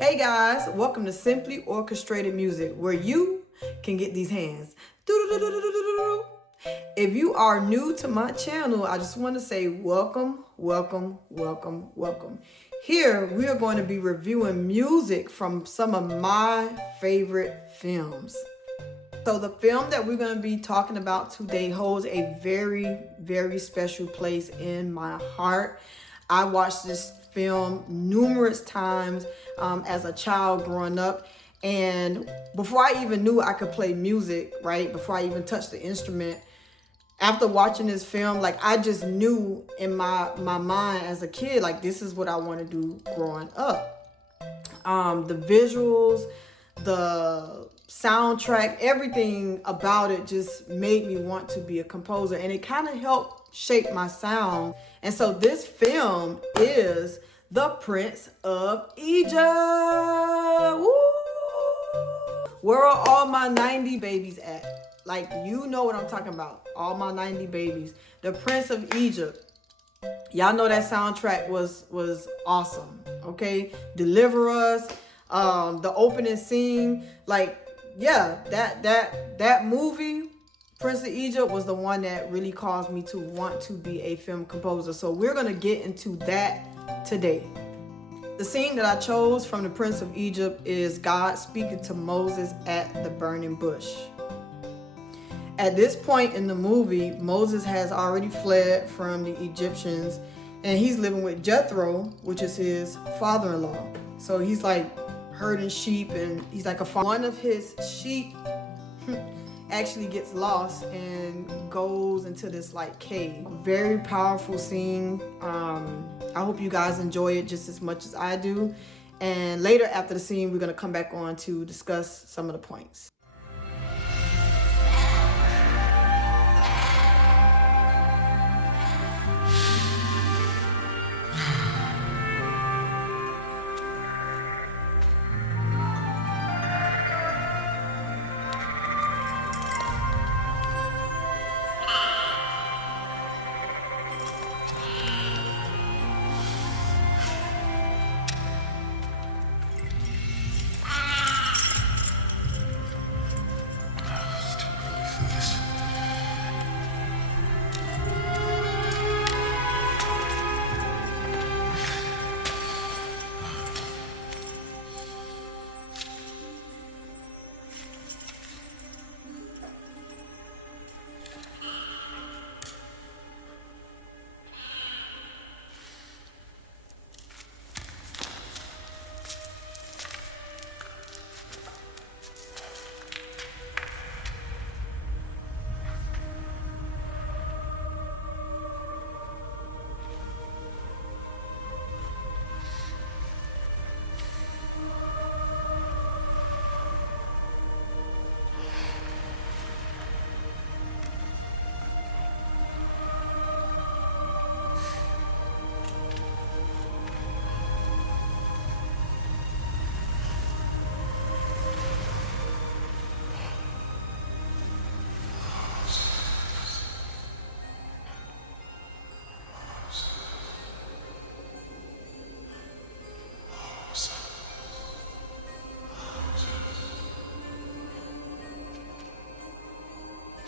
Hey guys, welcome to Simply Orchestrated Music, where you can get these hands. If you are new to my channel, I just want to say welcome. Here we are going to be reviewing music from some of my favorite films. So the film that we're going to be talking about today holds a very, very special place in my heart. I watched this film numerous times as a child growing up, and before I even knew I could play music, right, before I even touched the instrument, after watching this film, like, I just knew in my mind as a kid, like, this is what I want to do growing up. The visuals, the soundtrack, everything about it just made me want to be a composer, and it kind of helped shape my sound. And so this film is The Prince of Egypt. Woo! Where are all my 90 babies at? Like, you know what I'm talking about. All my 90 babies. The Prince of Egypt. Y'all know that soundtrack was awesome. Okay? Deliver Us. The opening scene. Like, yeah, that movie, Prince of Egypt, was the one that really caused me to want to be a film composer. So we're going to get into that today. The scene that I chose from The Prince of Egypt is God speaking to Moses at the burning bush. At this point in the movie, Moses has already fled from the Egyptians, and he's living with Jethro, which is his father-in-law. So he's like herding sheep, and he's like one of his sheep actually gets lost and goes into this like cave. Very powerful scene. I hope you guys enjoy it just as much as I do. And later after the scene, we're going to come back on to discuss some of the points.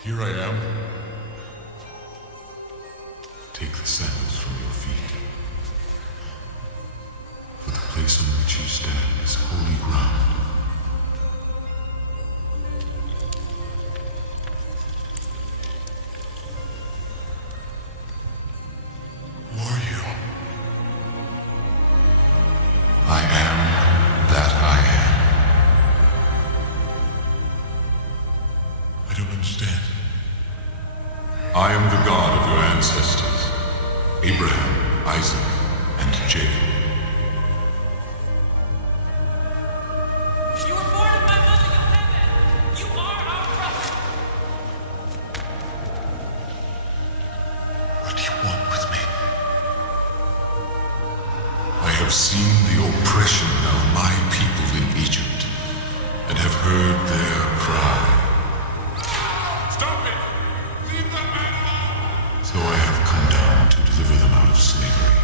Here I am. Take the sandals from your feet. For the place on which you stand is holy ground. Who are you? I am that I am. I don't understand. I am the God of your ancestors, Abraham, Isaac, and Jacob. You were born of my mother, Yocheved. You are our prophet. What do you want with me? I have seen the oppression of my people in Egypt, and have heard their cry. So I have come down to deliver them out of slavery.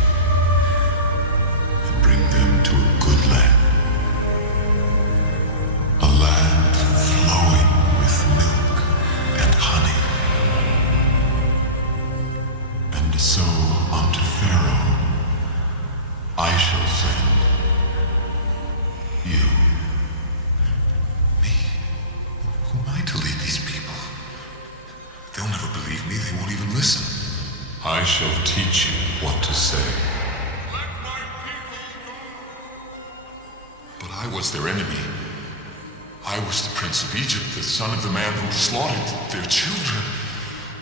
shall teach you what to say. Let my people go. But I was their enemy. I was the prince of Egypt, the son of the man who slaughtered their children.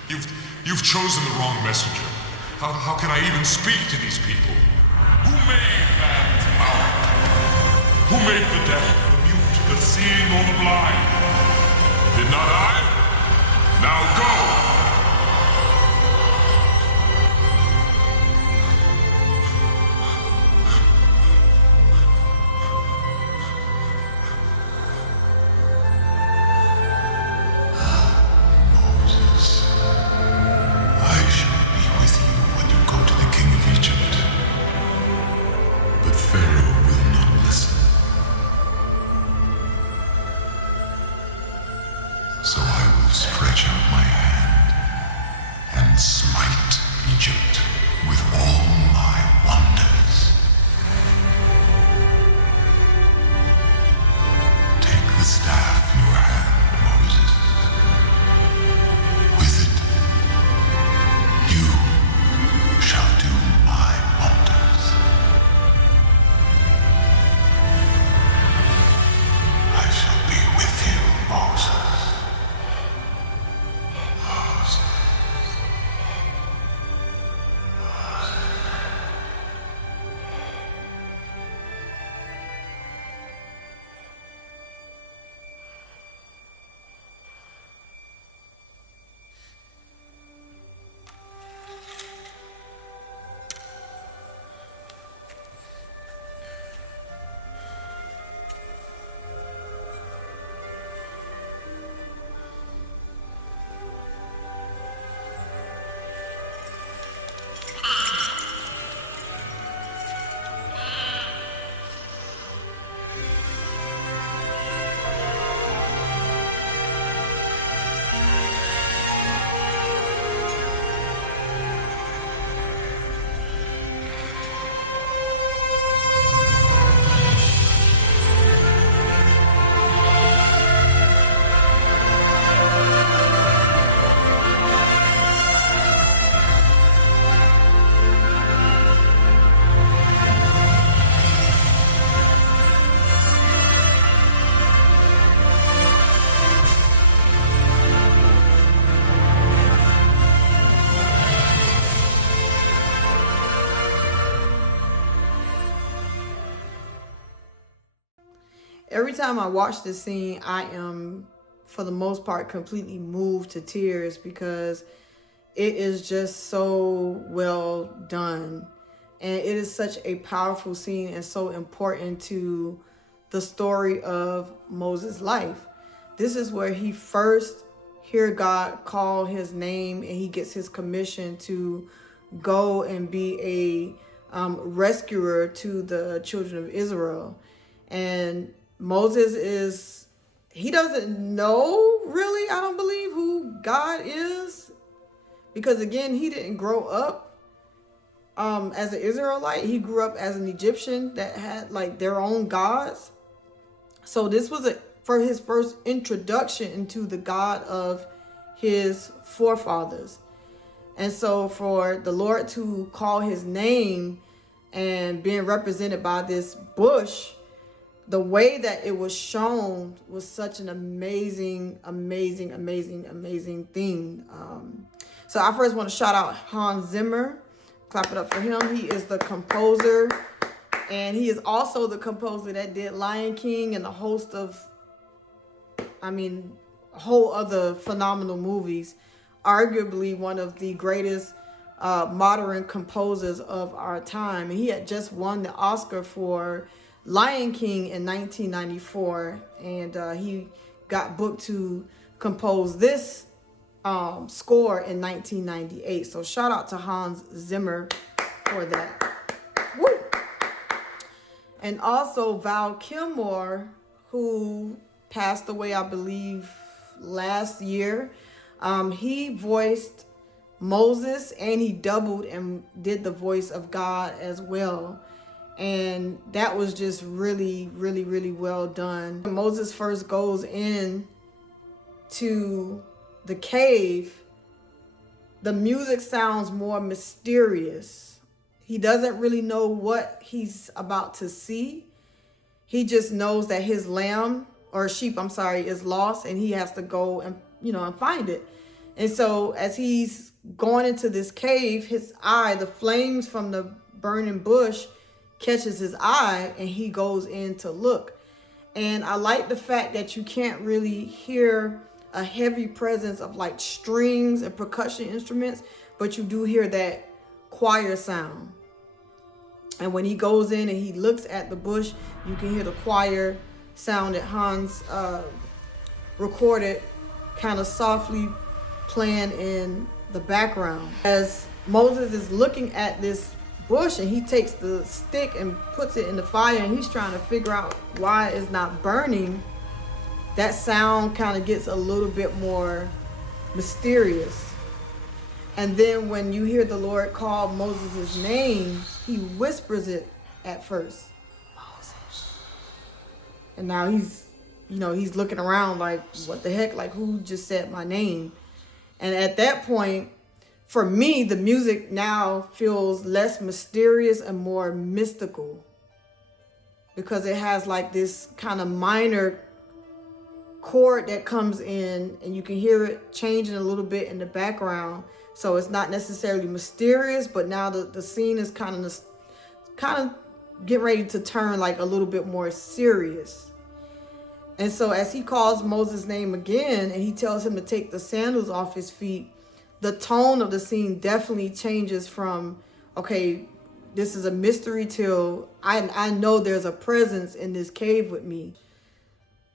You've chosen the wrong messenger. How can I even speak to these people? Who made man's mouth? Who made the deaf, the mute, the seeing, or the blind? Did not I? Now go! So I will stretch out my hand and smite Egypt with all my wonders. Take the staff in your hand, Moses. With it, you shall do my wonders. I shall be with you, Moses. Every time I watch this scene, I am, for the most part, completely moved to tears because it is just so well done. And it is such a powerful scene and so important to the story of Moses' life. This is where he first hears God call his name and he gets his commission to go and be a rescuer to the children of Israel. And Moses he doesn't know really, I don't believe, who God is, because again, he didn't grow up as an Israelite. He grew up as an Egyptian that had like their own gods. So this was for his first introduction into the God of his forefathers. And so for the Lord to call his name and being represented by this bush, the way that it was shown was such an amazing thing. So I first want to shout out Hans Zimmer. Clap it up for him. He is the composer, and he is also the composer that did Lion King and a host of, a whole other phenomenal movies. Arguably one of the greatest modern composers of our time. And he had just won the Oscar for Lion King in 1994, and he got booked to compose this score in 1998. So shout out to Hans Zimmer for that. Woo! And also Val Kilmer, who passed away, I believe, last year. He voiced Moses, and he doubled and did the voice of God as well. And that was just really well done. When Moses first goes in to the cave, the music sounds more mysterious. He doesn't really know what he's about to see. He just knows that his lamb or sheep, I'm sorry, is lost, and he has to go and, and find it. And so as he's going into this cave, his eye, the flames from the burning bush catches his eye, and he goes in to look. And I like the fact that you can't really hear a heavy presence of like strings and percussion instruments, but you do hear that choir sound. And when he goes in and he looks at the bush, you can hear the choir sound that Hans recorded kind of softly playing in the background. As Moses is looking at this bush, and he takes the stick and puts it in the fire, and he's trying to figure out why it's not burning, that sound kind of gets a little bit more mysterious. And then when you hear the Lord call Moses' name, he whispers it at first, Moses. And now he's looking around like, what the heck? Like, who just said my name? And at that point, for me, the music now feels less mysterious and more mystical, because it has like this kind of minor chord that comes in, and you can hear it changing a little bit in the background. So it's not necessarily mysterious, but now the scene is kind of getting ready to turn like a little bit more serious. And so as he calls Moses' name again, and he tells him to take the sandals off his feet, the tone of the scene definitely changes from, okay, this is a mystery, till I know there's a presence in this cave with me.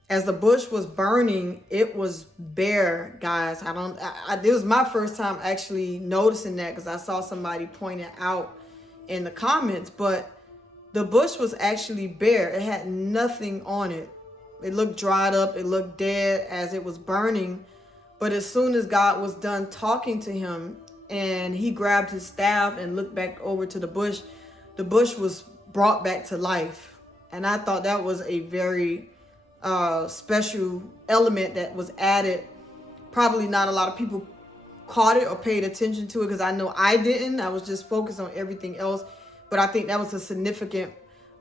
As the bush was burning, it was bare, guys. This was my first time actually noticing that, because I saw somebody point it out in the comments, but the bush was actually bare. It had nothing on it. It looked dried up. It looked dead as it was burning. But as soon as God was done talking to him, and he grabbed his staff and looked back over to the bush was brought back to life. And I thought that was a very special element that was added. Probably not a lot of people caught it or paid attention to it, because I know I didn't. I was just focused on everything else. But I think that was a significant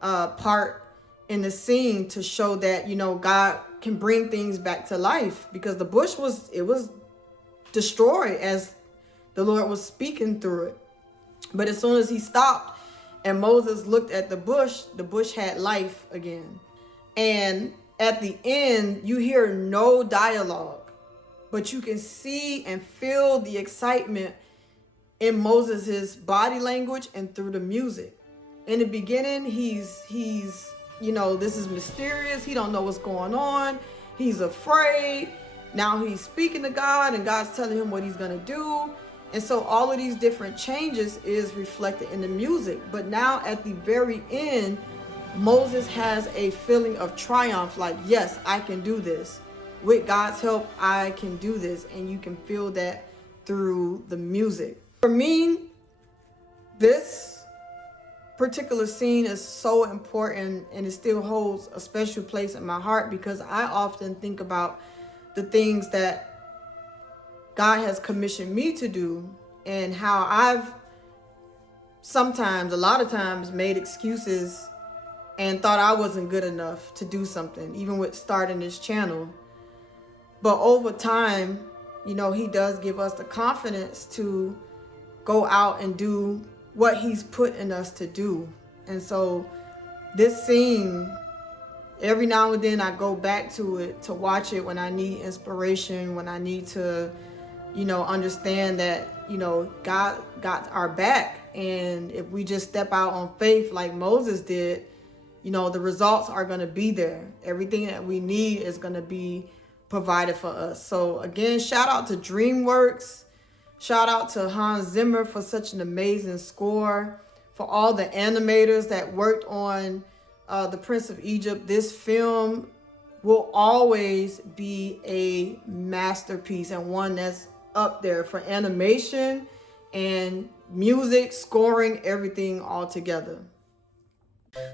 part in the scene to show that, God can bring things back to life, because the bush was destroyed as the Lord was speaking through it. But as soon as he stopped and Moses looked at the bush had life again. And at the end, you hear no dialogue, but you can see and feel the excitement in Moses's body language and through the music. In the beginning, he's this is mysterious. He don't know what's going on. He's afraid. Now he's speaking to God, and God's telling him what he's going to do. And so all of these different changes is reflected in the music. But now at the very end, Moses has a feeling of triumph, like, yes, I can do this. With God's help, I can do this. And you can feel that through the music. For me, this particular scene is so important, and it still holds a special place in my heart, because I often think about the things that God has commissioned me to do, and how I've a lot of times made excuses and thought I wasn't good enough to do something, even with starting this channel. But over time, he does give us the confidence to go out and do what he's put in us to do. And so this scene, every now and then I go back to it to watch it when I need inspiration, when I need to, understand that, God got our back. And if we just step out on faith like Moses did, the results are going to be there. Everything that we need is going to be provided for us. So again, shout out to DreamWorks. Shout out to Hans Zimmer for such an amazing score. For all the animators that worked on The Prince of Egypt. This film will always be a masterpiece, and one that's up there for animation and music, scoring, everything all together.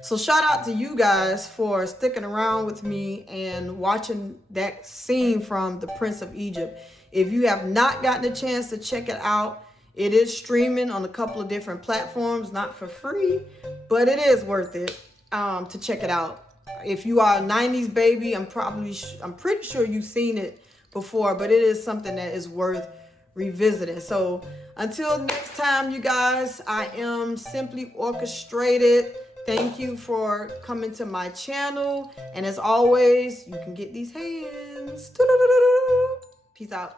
So shout out to you guys for sticking around with me and watching that scene from The Prince of Egypt. If you have not gotten a chance to check it out, it is streaming on a couple of different platforms, not for free, but it is worth it to check it out. If you are a 90s baby, I'm pretty sure you've seen it before, but it is something that is worth revisiting. So until next time, you guys, I am Simply Orchestrated. Thank you for coming to my channel. And as always, you can get these hands. Peace out.